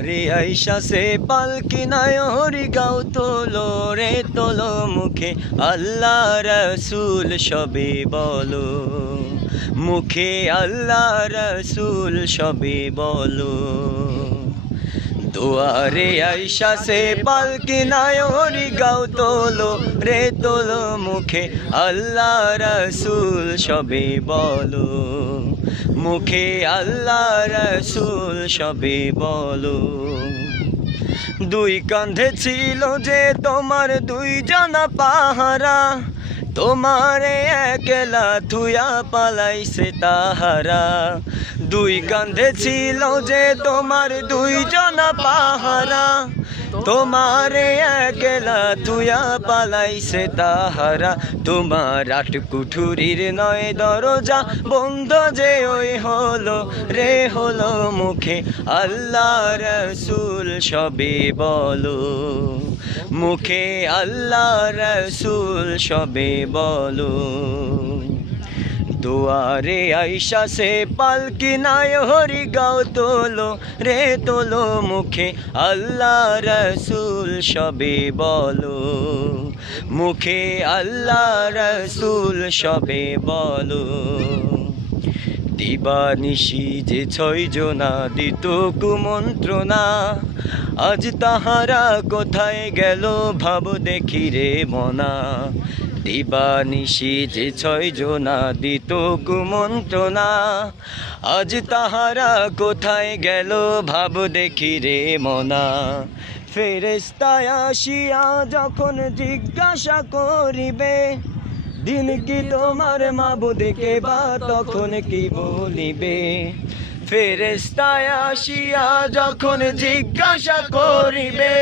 দুয়ারে আইসা সে পালকি নাই হরি গাও তোলো রে তোলো মুখে আল্লাহ রসুল সবে বলো, মুখে আল্লাহ রসুল সবে বলো। দুয়ারে আইসা সে পালকি নাই হরি গাও তোলো রে তোলো মুখে আল্লাহ রসুল সবে বলো, মুখে আল্লাহ রসুল সবে বলো। দুই কাঁধে ছিল যে তোমার দুই জনা পাহারা, তোমারে একলা থুয়া পালাইছে তাহারা। দুই কাঁধে ছিল যে তোমার দুই জনা পাহারা, তোমারে একলা থুয়া পালাইছে তাহারা। তোমার আট কুঠুরির নয় দরজা বন্ধ যে ওই হলো রে হলো, মুখে আল্লাহ রসুল সবে বলো, মুখে আল্লাহ রসুল সবে বলো। দুয়ারে আইসা সে পালকি নাই হরি গাও তোলো রে তোলো মুখে আল্লাহ রসুল সবে বলো, মুখে আল্লাহ রসুল সবে বলো। দিবানিশি যে ছয় জনা দিত কুমন্ত্রণা, আজ তাহারা কোথায় গেল ভাব দেখি রে মনা। দিবানিশি যে ছয় জনা দিত কুমন্ত্রণা, আজ তাহারা কোথায় গেল ভাব দেখি রে মনা। ফেরেশতায় আসিয়া যখন জিজ্ঞাসা করিবে, দিন কি তোমার মাবুদকে বা তখন কি বলিবে। ফেরেশতায় আসিয়া যখন জিজ্ঞাসা করিবে,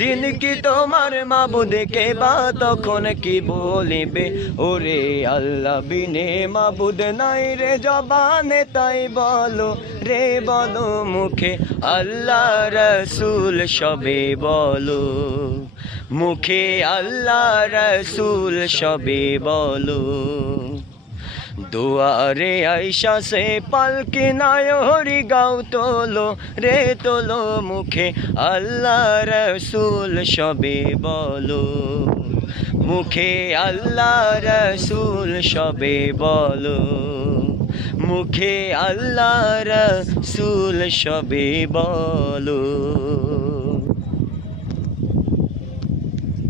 দিন কি তোমার মাবুদকে বা তখন কি বলিবে। ওরে আল্লাহ বিনে মাবুদ নাই রে জবানে তাই বলো রে বলো, মুখে আল্লাহ রসুল সবে বলো, মুখে আল্লাহ রসুল সবে বলো। দুয়ারে আইসা সে পালকি নাই হরি গাও তোলো রে তোলো মুখে আল্লাহ রসুল সবে বলো, মুখে আল্লাহ রসুল সবে বলো, মুখে আল্লাহ রসুল সবে বলো।